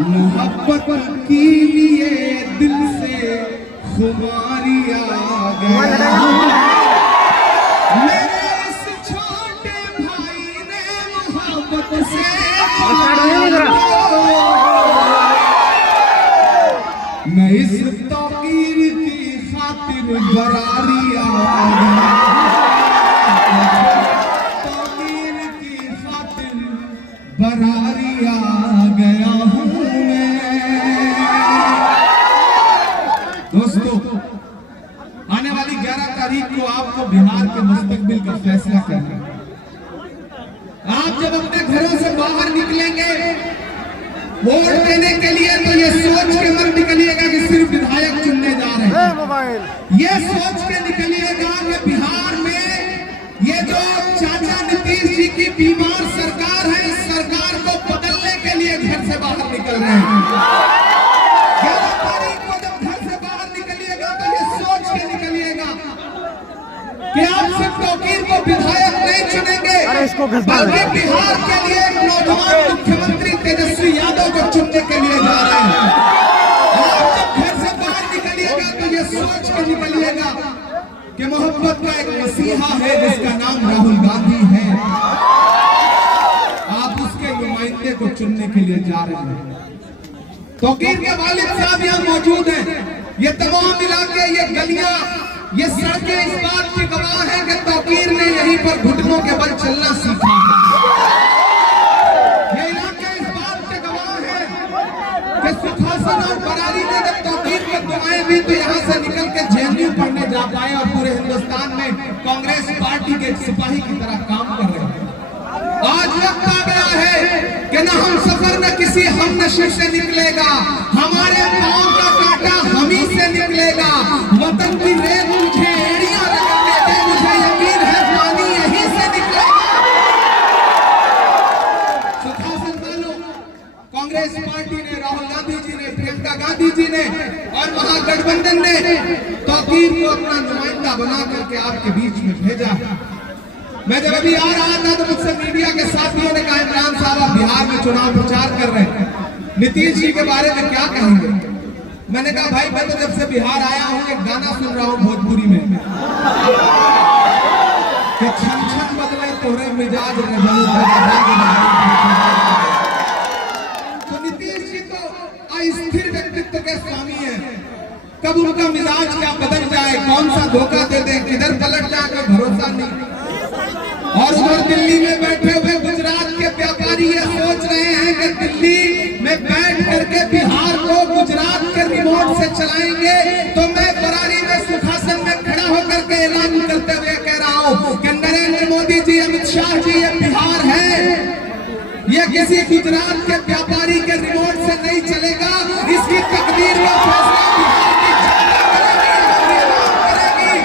मोहब्बत की लिए दिल से खुमारी आ गया। मेरे इस छोटे भाई ने मोहब्बत से मैं इस तौकीर की खातिर बरारी आ गया। तौकीर की खातिर बरारी आ गया हूँ मैं। दोस्तों, आने वाली 11 तारीख को आपको बिहार के मुस्तकबिल का फैसला करना है। आप जब अपने घरों से बाहर निकलेंगे वोट देने के लिए, तो ये सोच के मत निकलिएगा कि सिर्फ विधायक चुनने जा रहे हैं। ये सोच के निकलिएगा कि बिहार में ये जो चाचा नीतीश जी की बीमार सरकार है, इस सरकार को बदलने के लिए घर से बाहर निकल रहे हैं। 11 तारीख को जब घर से बाहर निकलिएगा तो ये सोच के निकलिएगा कि आप सिर्फ तौकीर को विधायक नहीं चुनेंगे, बल्कि बिहार के लिए एक नौजवान मुख्यमंत्री तेजस्वी यादव को चुनने के लिए जा रहे हैं। आप जब घर से बाहर निकलिएगा तो ये सोच के निकलिएगा कि मोहब्बत का एक मसीहा है जिसका नाम राहुल गांधी है। आप उसके नुमाइंदे को चुनने के लिए जा रहे हैं। तौकीर के वालिद साहब यहाँ मौजूद हैं। ये तमाम इलाके, ये गलियां, ये सड़कें इस बात की गवाह है कि तौकीर ने यहीं पर घुटनों के बल चलना सीखा है। ये इलाके इस बात के गवाह है कि सुखासन और बरारी ने जब तौकीर के दुआएं भी तो यहाँ से निकल के जेएनयू पढ़ने जा पाए और पूरे हिंदुस्तान में कांग्रेस पार्टी के सिपाही की तरह काम कर रहे हैं। आज वक्त आ गया है कि न हम सफर न किसी हम नशीब से निकलेगा, हमारे पांव का कांटा हम ही से निकलेगा। वतन की रेत मुझे एड़ियां लगाने दे, मुझे यकीन है पानी यहीं से निकलेगा। सुखासन वालों, कांग्रेस पार्टी ने, राहुल गांधी जी ने, प्रियंका गांधी जी ने और महागठबंधन ने तौकीर को अपना नुमाइंदा बना करके आपके बीच में भेजा। मैं जब अभी आ रहा था तो मुझसे मीडिया के साथियों ने कहा, इमरान साहब आप बिहार में चुनाव प्रचार कर रहे हैं, नीतीश जी के बारे में क्या कहेंगे? मैंने कहा भाई मैं तो जब से बिहार आया हूँ एक गाना सुन रहा हूँ भोजपुरी में कि छन छन बदले तोरे मिजाज। तो नीतीश जी तो अस्थिर व्यक्तित्व के स्वामी है। कब उनका मिजाज क्या बदल जाए, कौन सा धोखा दे दे, किधर पलट जाए, कोई भरोसा नहीं। और उधर दिल्ली में बैठे हुए गुजरात के व्यापारी ये सोच रहे हैं कि दिल्ली में बैठ करके बिहार को गुजरात के रिमोट से चलाएंगे। तो मैं बरारी में सुखासन में खड़ा होकर के ऐलान करते हुए कह रहा हूँ कि नरेंद्र मोदी जी, अमित शाह जी, ये बिहार है, ये किसी गुजरात के व्यापारी के रिमोट से नहीं चलेगा। इसकी तकदीर का फैसला बिहार की जनता करेगी।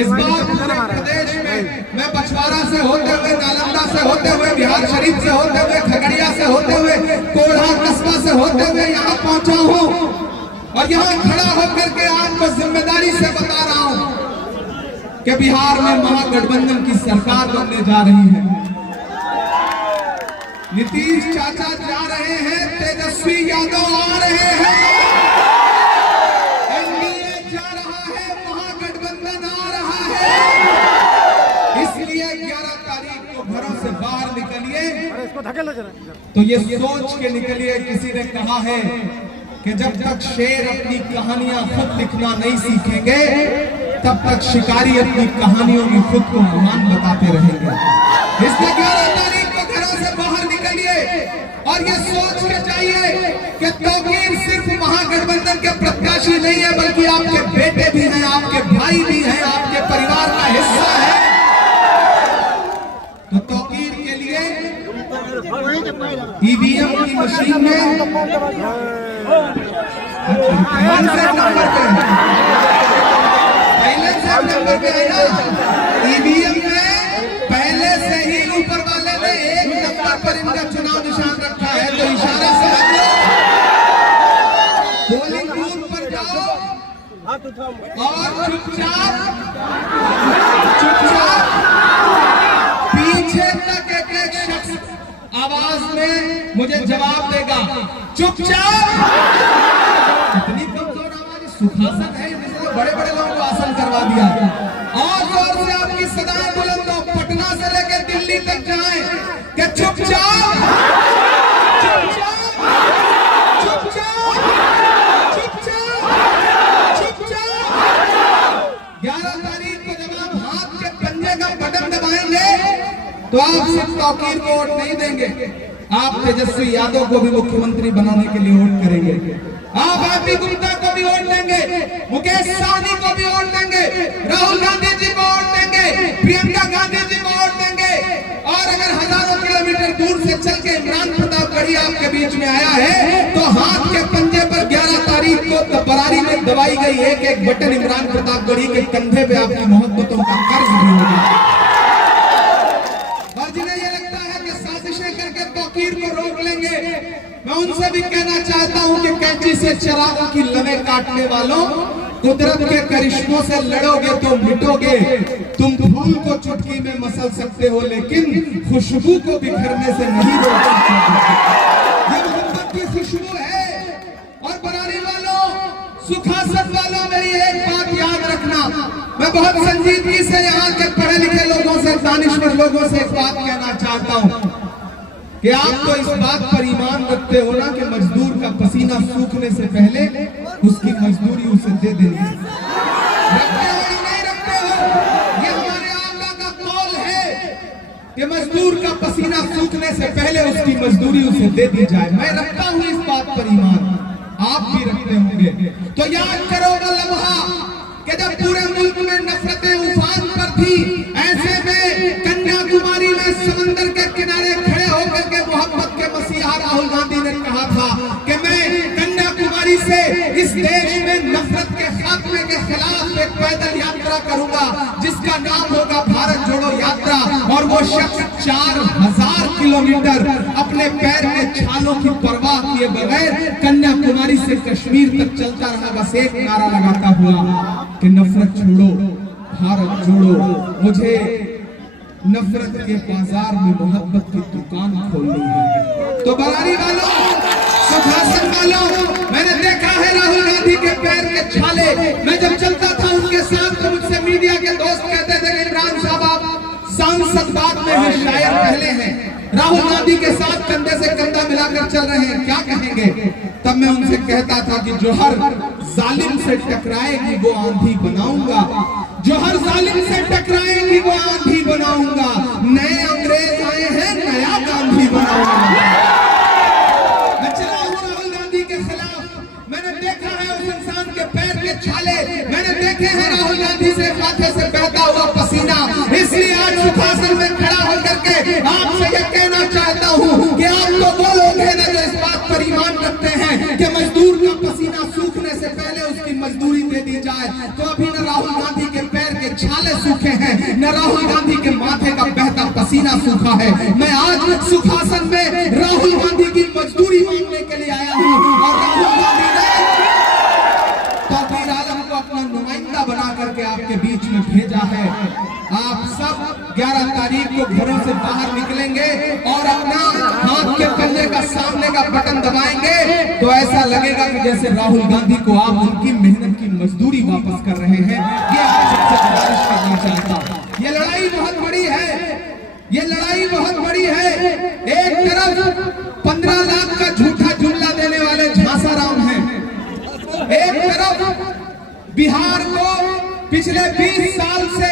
इस बार पूरे प्रदेश में मैं बछवाड़ा से होते हुए, नालंदा से होते हुए, बिहार शरीफ से होते हुए, खगड़िया से होते हुए, कोढ़ा कस्बा से होते हुए यहाँ पहुंचा हूँ और यहाँ खड़ा होकर के आपको जिम्मेदारी से बता रहा हूँ कि बिहार में महागठबंधन की सरकार बनने जा रही है। नीतीश चाचा जा रहे हैं, तेजस्वी यादव आ रहे हैं, एनडीए जा रहा है, महागठबंधन आ रहा है। इसलिए 11 तारीख को घरों से बाहर निकलिए। तो ये सोच के निकलिए। किसी ने कहा है कि जब तक शेर अपनी कहानियां खुद लिखना नहीं सीखेंगे तब तक शिकारी अपनी कहानियों में खुद को महान बताते रहेंगे। इसलिए 11 तारीख को घरों से बाहर निकलिए और ये सोच के चाहिए कि तौकीर सिर्फ महागठबंधन के प्रत्याशी नहीं है, बल्कि आपके बेटे भी हैं, आपके भाई भी हैं, आपके परिवार का हिस्सा है। तो तौकीर के लिए ईवीएम की मशीन में पहले से नंबर पे आया, ईवीएम में पहले से ही ऊपर वाले ने 1 नंबर पर इनका चुनाव निशान रखा है। तो इशारा समझ लो, पोलिंग बूथ पर जाओ और चुपचाप पीछे तक एक एक शख्स आवाज में मुझे जवाब देगा चुपचाप। इतनी कमजोर आवाज, सुखासन है, इसने बड़े बड़े लोगों को आसन करवा दिया। और जोर से आपकी सदाएं बुलंद हो, पटना से लेकर दिल्ली तक जाए कि चुपचाप चुपचाप चुपचाप चुपचाप चुपचाप। 11 तारीख को जब आप हाथ के पंजे का बटन दबाएंगे तो आप सिर्फ तौकीर को वोट नहीं देंगे, आप तेजस्वी यादव को भी मुख्यमंत्री बनाने के लिए वोट करेंगे, आप आरती गुप्ता को भी वोट देंगे, मुकेश सहनी को भी वोट देंगे, राहुल गांधी जी को वोट देंगे, प्रियंका गांधी जी को वोट देंगे। और अगर हजारों किलोमीटर दूर से चल के इमरान प्रतापगढ़ी आपके बीच में आया है तो हाथ के पंजे पर 11 तारीख को बरारी में दबाई गई एक एक बटन इमरान प्रतापगढ़ी के कंधे पे आपकी मोहब्बतों का कर्ज भी होगा। और जिन्हें ये लगता है कि साजिशें करके तौकीर को रोक लेंगे, मैं उनसे भी कहना चाहता हूं कि कैंची से चिरागों की लवें काटने वालों, कुदरत के करिश्मों से लड़ोगे तो मिटोगे। तुम फूल को चुटकी में मसल सकते हो लेकिन खुशबू को बिखरने से नहीं रोक सकते। ये मोहब्बत की खुशबू है। और बरारी वालों, सुखासन वालों, मेरी एक बात याद रखना, मैं बहुत संजीदगी से यहाँ के पढ़े लिखे लोगों से, दानिशवर लोगों से एक बात कहना चाहता हूँ कि आप तो इस बात पर ईमान रखते हो ना कि मजदूर का पसीना सूखने से पहले उसकी मजदूरी उसे दे देनी है। रखते हो या नहीं रखते हो? ये हमारे आका का कौल है कि मजदूर का पसीना सूखने से पहले उसकी मजदूरी उसे दे दी जाए। मैं रखता हूँ इस बात पर ईमान, आप भी रखते होंगे। तो याद करो वो लम्हा कि जब पूरे मुल्क में नफरतें उफान पर थी, ऐसे में कन्याकुमारी में समंदर के किनारे खड़े होकर के मोहब्बत के मसीहा राहुल गांधी ने कहा था कि मैं कन्याकुमारी से इस देश में नफरत के खात्मे के खिलाफ एक पैदल यात्रा करूंगा जिसका नाम होगा भारत जोड़ो यात्रा। और वो शख्स 4000 किलोमीटर अपने पैर के छालों की परवाह किए बगैर कन्याकुमारी से कश्मीर तक चलता रहा, बस एक नारा लगाता हुआ कि नफरत छोड़ो भारत जोड़ो, मुझे नफरत के बाजार में मोहब्बत की दुकान खोलनी है। तो बरारी वालों, सुखासन वालों, मैंने देखा है राहुल गांधी के पैर के छाले। मैं जब चलता था उनके साथ तो मुझसे मीडिया के दोस्त कहते थे कि इमरान साहब आप सांसद बात में है, शायर पहले हैं, राहुल गांधी के साथ कंधे से कंधा मिलाकर चल रहे हैं, क्या कहेंगे? तब मैं उनसे कहता था कि जो हर जालिम से टकराएगी वो आंधी बनाऊंगा, जो हर जालिम से टकराएगी वो आंधी बनाऊंगा। नए अंग्रेज आए हैं, नया गांधी बनाऊंगा। मैं चला हूं राहुल गांधी के खिलाफ, मैंने देखा है उस इंसान के पैर के छाले, मैंने देखे हैं राहुल गांधी से माथे से बहता हुआ पसीना। इसलिए आज सुखासन में खड़ा होकर के आपसे यह कहना चाहता हूं कि आप तो वो लोग हैं ना जो इस बात पर ईमान रखते हैं कि मजदूर का पसीना सूखने से पहले उसकी मजदूरी दे दी जाए। तो अभी न राहुल गांधी के पैर के छाले सूखे हैं, न राहुल गांधी के माथे का बहता पसीना सूखा है। मैं आज सुखासन में राहुल गांधी की मजदूरी मांगने के लिए आया हूं और राहुल गांधी ने तौकीर आलम को अपना नुमाइंदा बना करके आपके बीच में भेजा है। आप सब 11 तारीख को घरों से बाहर निकलेंगे और अपना हाथ के पंजे का सामने का बटन दबाएंगे तो ऐसा लगेगा कि जैसे राहुल गांधी को आप उनकी मेहनत की मजदूरी वापस कर रहे हैं। ये आप सबसे गुजारिश करना चाहता हूं। ये लड़ाई बहुत बड़ी है, ये लड़ाई बहुत बड़ी है। एक तरफ 15 लाख का झूठा जुमला देने वाले झांसाराम हैं, एक तरफ बिहार को पिछले 20 साल से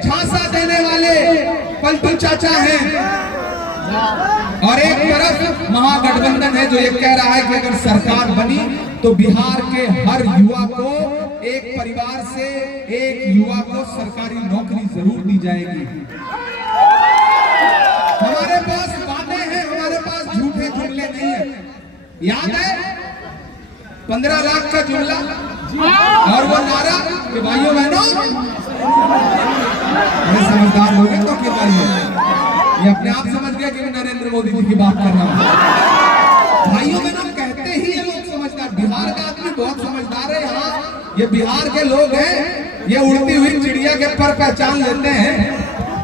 झांसा देने वाले पलटू चाचा हैं, और एक तरफ महागठबंधन है जो ये कह रहा है कि अगर सरकार बनी तो बिहार के हर युवा को, एक परिवार से एक युवा को सरकारी नौकरी जरूर दी जाएगी। हमारे पास बातें हैं, हमारे पास झूठे जुमले नहीं है। याद है 15 लाख का जुमला और वो नारा कि भाइयों बहनों, समझदार हो गए तो क्या करिए, ये अपने आप समझ गया कि नरेंद्र मोदी जी की बात कर रहा हूं। भाइयों बहनों कहते ही ये लोग समझदार, बिहार का आदमी बहुत समझदार है। यहाँ ये बिहार के लोग हैं, ये उड़ती हुई चिड़िया के पर पहचान लेते हैं।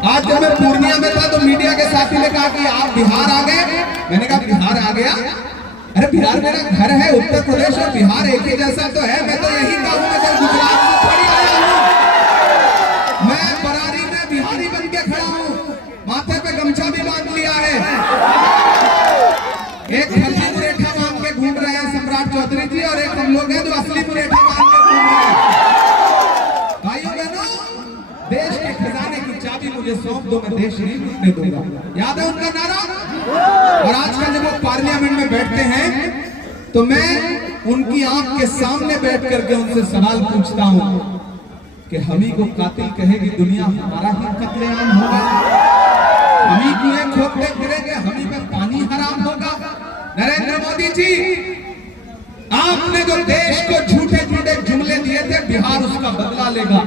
आज जब मैं पूर्णिया में था तो मीडिया के साथी ने कहा कि आप बिहार आ गए। मैंने कहा बिहार आ गया? अरे बिहार मेरा घर है, उत्तर प्रदेश और बिहार एक ही जैसा तो है। मैं तो यही का हूं, मैं गुजरात से थोड़ी आया हूं। मैं बरारी में बिहारी बन के खड़ा हूं, माथे पे गमछा भी बांध लिया है। एक फर्जी मुरेठा बांध के घूम रहे हैं सम्राट चौधरी जी, और एक हम लोग हैं जो असली मुरेठा बांध के घूम रहे हैं। भाइयों बहनों, देश के खजाने की चाबी मुझे सौंप दो, मैं देश नहीं लूटने दूंगा। याद है उनका नारा? और आजकल जब वो पार्लियामेंट में बैठते हैं तो मैं उनकी आंख के सामने बैठ करके उनसे सवाल पूछता हूं कि हम ही को कातिल कहेगी दुनिया, हमारा ही कत्लेआम होगा? हम ही कुएं खोदते फिरेंगे, हम ही पे पानी हराम होगा? नरेंद्र मोदी जी, आपने जो देश को झूठे झूठे जुमले दिए थे, बिहार उसका बदला लेगा।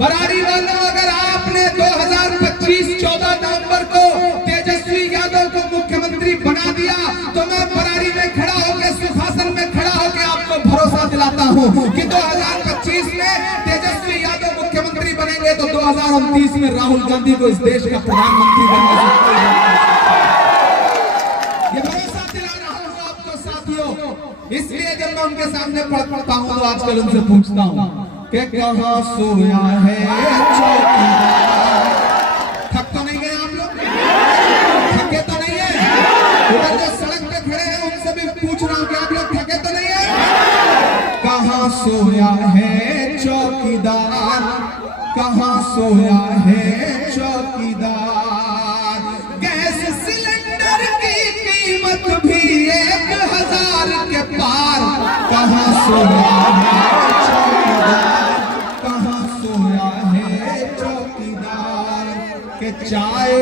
बरारी वालों, अगर आपने 2025 14 नवंबर को तेजस्वी यादव को मुख्यमंत्री बना दिया तो मैं बरारी में खड़ा होकर, सुशासन में खड़ा होकर आपको भरोसा दिलाता हूं कि 2025 में तेजस्वी यादव मुख्यमंत्री बनेंगे तो 2029 में राहुल गांधी को इस देश का प्रधानमंत्री बनने ये भरोसा दिला रहा हूं आपको साथियों। इसलिए जब मैं उनके सामने पढ़ता हूं तो आजकल उनसे पूछता हूं कि कहां सोया है चौकीदार? थक तो नहीं गए आप लोग? थके तो नहीं है? उधर जो सड़क पे खड़े हैं उनसे भी पूछ रहा हूं कि आप लोग थके तो नहीं है? कहां सोया है चौकीदार? कहां सोया है चौकीदार? गैस सिलेंडर की कीमत भी 1000 के पार। कहां सोया है चौकीदार? कहां सोया है चौकीदार? के चाय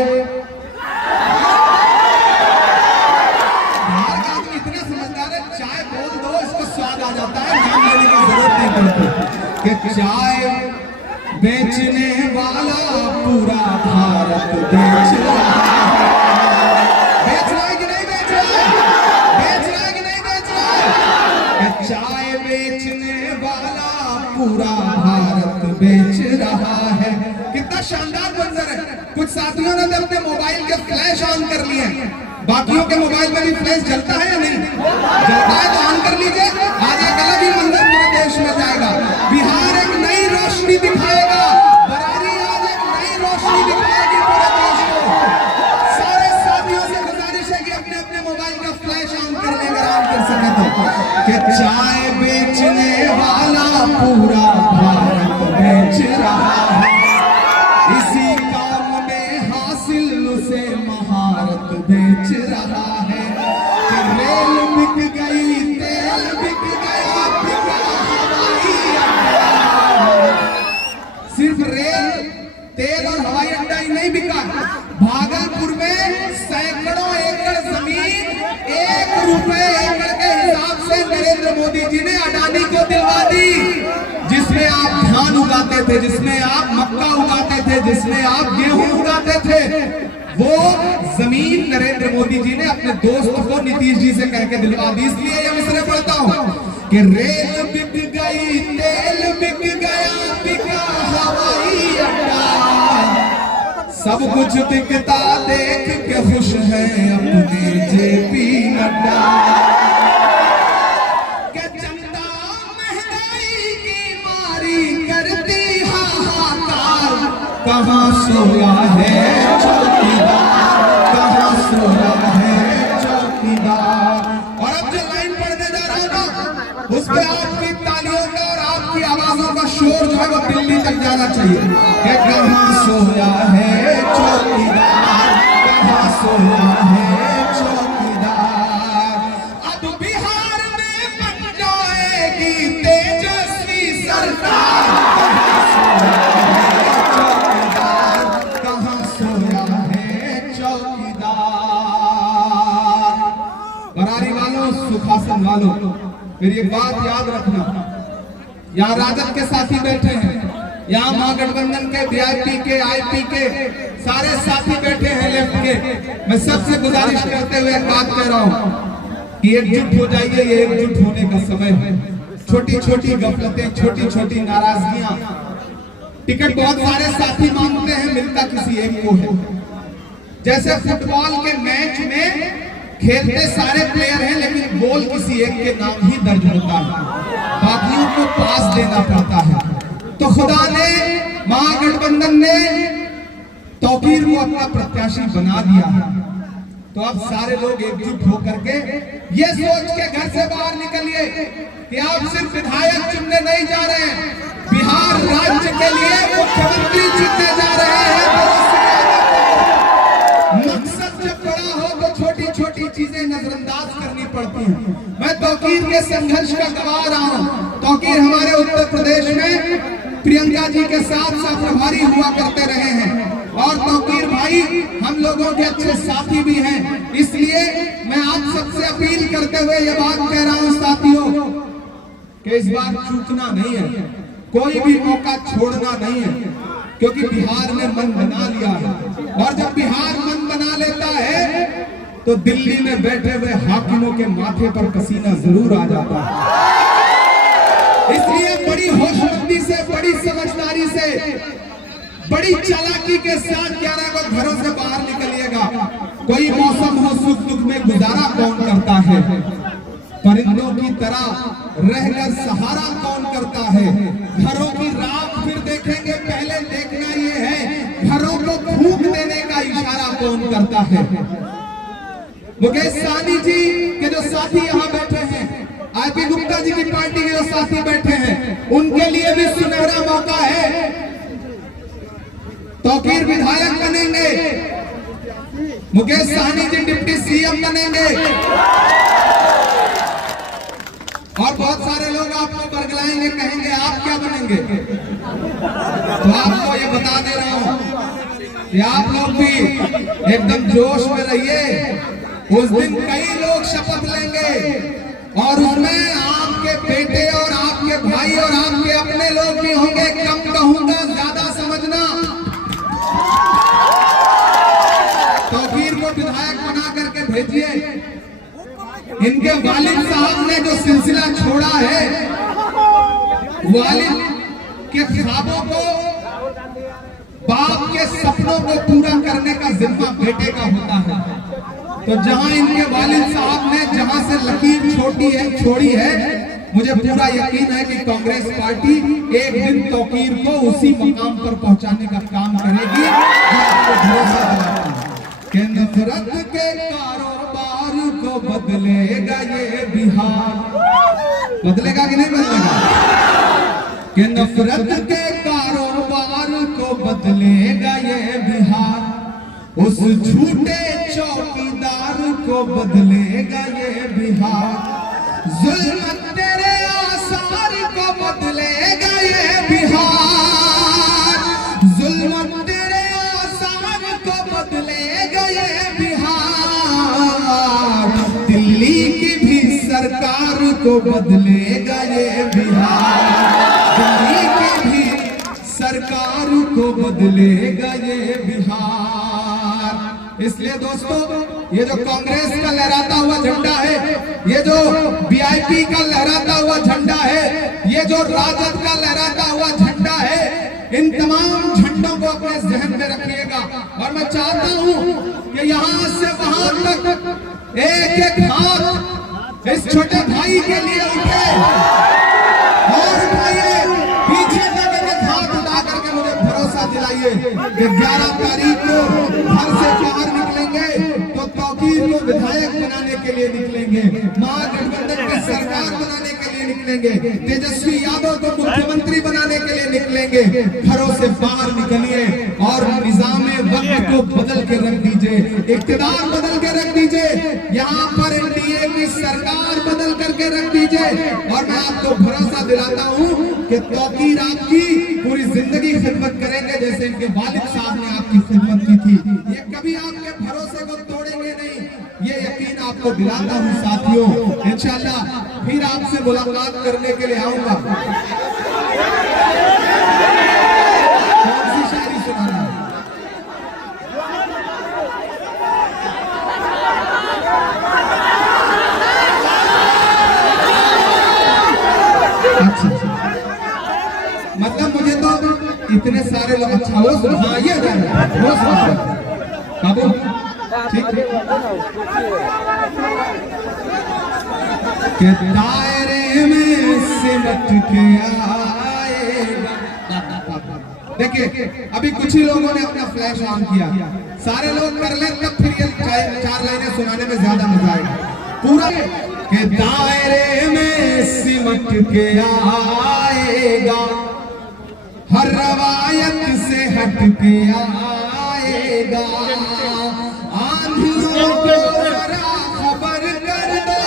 इतने समझदार है, चाय बोल दो इसको स्वाद आ जाता है, नाम लेने की जरूरत नहीं पड़ती। कि चाय बेचने वाला पूरा भारत बेच रहा है। बेच रहा है कि नहीं बेच रहा है? बेच रहा है कि नहीं बेच रहा है? चाय बेचने वाला पूरा भारत बेच रहा है। कितना शानदार मंजर है। कुछ साथियों ने अपने मोबाइल के फ्लैश ऑन कर लिए, बाकियों के मोबाइल में भी फ्लैश जलता है या नहीं? जलता है तो ऑन कर लीजिए। आज एक अलग ही मंजर पूरे देश में जाएगा। बिहार एक नई रोशनी दिखाएगा, बरारी आज एक नई रोशनी दिखाएगी पूरे देश को। सारे साथियों से गुजारिश है कि अपने अपने मोबाइल का फ्लैश ऑन कर लें अगर ऑन कर सके तो। कि चाय बेचने वाला पूरा भारत बेच रहा है। इसी काम में हासिल उसे महारत बेच रहा है। कि रेल बिक गई, तेल बिक गया, बिका हवाई अड्डा। सिर्फ रेल, तेल और हवाई अड्डा ही नहीं बिका, भागलपुर में सैकड़ों एकड़ जमीन 1 रुपए एकड़ के हिसाब से नरेंद्र मोदी जी ने अडानी को दिलवा दी। जिसमें आप धान उगाते थे, जिसमें आप मक्का उगाते थे, जिसमें आप गेहूं उगाते थे, वो जमीन नरेंद्र मोदी जी ने अपने दोस्त को नीतीश जी से कह के दिलवा दी। इसलिए ये मिसरे पढ़ता हूं कि रेल बिक गई, तेल बिक गया, बिका हवाई अड्डा। सब कुछ बिकता देख के खुश है अपने जेपी नड्डा। जनता महंगाई की मारी करती हाहाकार। कहां सोया है चौकीदार? कहां सोया है चौकीदार? और अब जो लाइन पढ़ने जा रहा हूं ना, उस पे आपकी तालियों का और आपकी आवाजों का शोर जो है वो दिल्ली तक जाना चाहिए। कि कहां सोया है चौकीदार? कहां सोया है चौकीदार? अब बिहार में बन जाएगी तेजस्वी सरकार। कहां सोया है चौकीदार? बरारी वालों, सुशासन वालों, फिर ये बात याद रखना, यहाँ राजद के साथी बैठे हैं, यहाँ महागठबंधन के वीआईपी के, आईपी के सारे साथी बैठे हैं लेफ्ट के। मैं सबसे गुजारिश करते हुए एक बात कह रहा हूं कि एकजुट हो जाइए, ये एकजुट होने का समय है। छोटी छोटी गफलतें, छोटी छोटी नाराजगियां टिकट बहुत सारे साथी मांगते हैं, मिलता किसी एक को है। जैसे फुटबॉल के मैच में खेलते सारे प्लेयर हैं, लेकिन गोल किसी एक के नाम ही दर्ज होता है, बाकियों को पास देना पड़ता है। तो खुदा ने, महागठबंधन ने तौकीर को अपना प्रत्याशी बना दिया है। तो अब सारे लोग एकजुट होकर के ये सोच के घर से बाहर निकलिए कि आप सिर्फ विधायक चुनने नहीं जा रहे हैं, बिहार राज्य के लिए मुख्यमंत्री चुनने जा रहे हैं। मकसद जब बड़ा हो तो छोटी छोटी चीजें नजरअंदाज करनी पड़ती हैं। मैं तौकीर के संघर्ष का गवाह रहा हूं। तौकीर हमारे उत्तर प्रदेश में प्रियंका जी के साथ प्रभारी हुआ करते रहे हैं, और तौकीर भाई हम लोगों के अच्छे साथी भी हैं। इसलिए मैं आप सबसे अपील करते हुए ये बात कह रहा हूं साथियों कि इस बार चूकना नहीं है, कोई भी मौका छोड़ना नहीं है, क्योंकि बिहार ने मन बना लिया है। और जब बिहार मन बना लेता है तो दिल्ली में बैठे हुए हाकिमों के माथे पर पसीना जरूर आ जाता है। इसलिए बड़ी होशमंदी से, बड़ी समझदारी से, बड़ी चालाकी के साथ 11 को घरों से बाहर निकलिएगा। कोई मौसम हो, सुख दुख में गुजारा कौन करता है? परिंदों की तरह रहकर सहारा कौन करता है? घरों की राख फिर देखेंगे, पहले देखना ये है घरों को फूंक देने का इशारा कौन करता है? मुकेश सहनी जी के जो साथी यहाँ बैठे हैं, आईपी गुप्ता जी की पार्टी के जो साथी बैठे हैं, उनके लिए भी सुनहरा मौका है। तौकीर विधायक बनेंगे, मुकेश सहनी जी डिप्टी सीएम बनेंगे, और बहुत सारे लोग आपको बरगलाएंगे, कहेंगे आप क्या बनेंगे। तो आपको ये बता दे रहा हूं कि आप लोग भी एकदम जोश में रहिए। उस दिन कई लोग शपथ लेंगे और उसमें आपके बेटे और आपके भाई और आपके अपने लोग भी होंगे। कम कहूंगा, ज्यादा समझना। तौकीर को विधायक बना करके भेजिए। इनके वालिद साहब ने जो सिलसिला छोड़ा है, वालिद के ख्वाबों को, बाप के सपनों को पूरा करने का जिम्मा बेटे का होता है। तो जहां इनके वालिद साहब ने जहां से लकीर छोड़ी है, मुझे पूरा यकीन है कि कांग्रेस पार्टी एक दिन तौकीर को उसी मकाम पर पहुंचाने का काम करेगी। आपको भरोसा दिलाता हूं कि नफरत के कारोबार को बदलेगा ये बिहार। बदलेगा कि नहीं बदलेगा? कि नफरत के कारोबार को बदलेगा ये बिहार, उस झूठे चौकीदार को बदलेगा ये बिहार, जुल्म तेरे आसार को बदलेगा ये बिहार, जुल्म तेरे आसार को बदलेगा ये बिहार, दिल्ली की भी सरकार को बदलेगा ये बिहार, दिल्ली की भी सरकार को बदलेगा ये बिहार। इसलिए दोस्तों, ये जो कांग्रेस का लहराता हुआ झंडा है, ये जो वीआईपी का लहराता हुआ झंडा है, ये जो राजद का लहराता हुआ झंडा है, इन तमाम झंडों को अपने जहन में रखिएगा। और मैं चाहता हूं कि यहां से वहां तक एक एक हाथ इस छोटे भाई के लिए उठे और उठाइए, पीछे तक एक हाथ उठा करके मुझे भरोसा दिलाइए कि 11 तारीख को घर से बाहर निकलेंगे तो तौकीर को विधायक बनाने के लिए निकलेंगे, महागठबंधन की सरकार बनाने के लिए निकलेंगे, तेजस्वी यादव को मुख्यमंत्री बनाने के लिए निकलेंगे। घरों से बाहर निकलिए और निजामे वक्त को बदल के रख दीजिए, इख्तिदार बदल के रख दीजिए, यहाँ पर एनडीए की सरकार बदल करके रख दीजिए। और मैं आपको भरोसा दिलाता हूँ कि तौकीर आपकी पूरी जिंदगी खिदमत करेंगे, जैसे इनके वालिद साहब ने आपकी खिदमत की थी। ये कभी आपके भरोसे को तोड़ेंगे नहीं, ये यकीन आपको दिलाता हूँ साथियों। इंशाल्लाह फिर आपसे मुलाकात करने के लिए आऊंगा। कौन सी शायरी सुनाना है? अच्छा, मतलब मुझे तो इतने सारे लोग, अच्छा वो हाँ ये काबू ठीक के दायरे में सिमट के आएगा। देखिए अभी कुछ ही लोगों ने अपना फ्लैश ऑन किया, सारे लोग कर ले तब फिर ये 4 लाइनें सुनाने में ज्यादा मजा आएगा। पूरा के दायरे में सिमट के आएगा, हर रवायत से हट के आएगा, आंधियों को जरा खबर कर दो,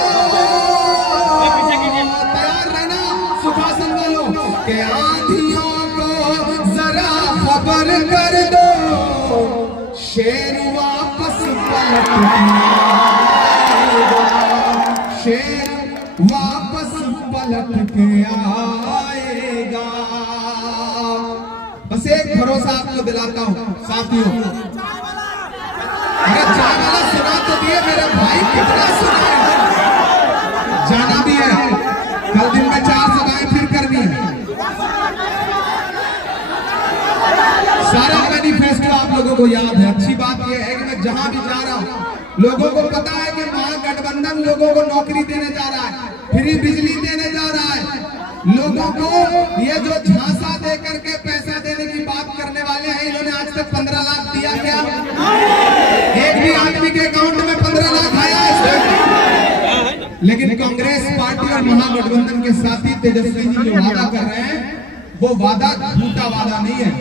तैयार रहना सुखासन वालों के आंधियों को जरा खबर कर दो, शेर वापस पलट आएगा, शेर वापस पलट के आएगा। बस एक भरोसा आपको दिलाता हूं साथियों, अरे चाय वाला सुना तो दिए मेरे भाई, कितना सुनाए, जाना भी है कल दिन में 4 सभाएं फिर करनी है। सारा मैनिफेस्टो आप लोगों को याद है। अच्छी बात यह है कि मैं जहां भी जा रहा हूं लोगों को पता है कि महागठबंधन लोगों को नौकरी देने जा रहा है, फ्री बिजली देने जा रहा है, लोगों को ये जो झांसा दे करके पैसा देने की बात करने वाले हैं, इन्होंने आज तक 15 लाख दिया क्या? एक भी आदमी के अकाउंट में 15 लाख आया है? लेकिन कांग्रेस पार्टी और महागठबंधन के साथी तेजस्वी जी जो वादा कर रहे हैं वो वादा झूठा वादा नहीं है,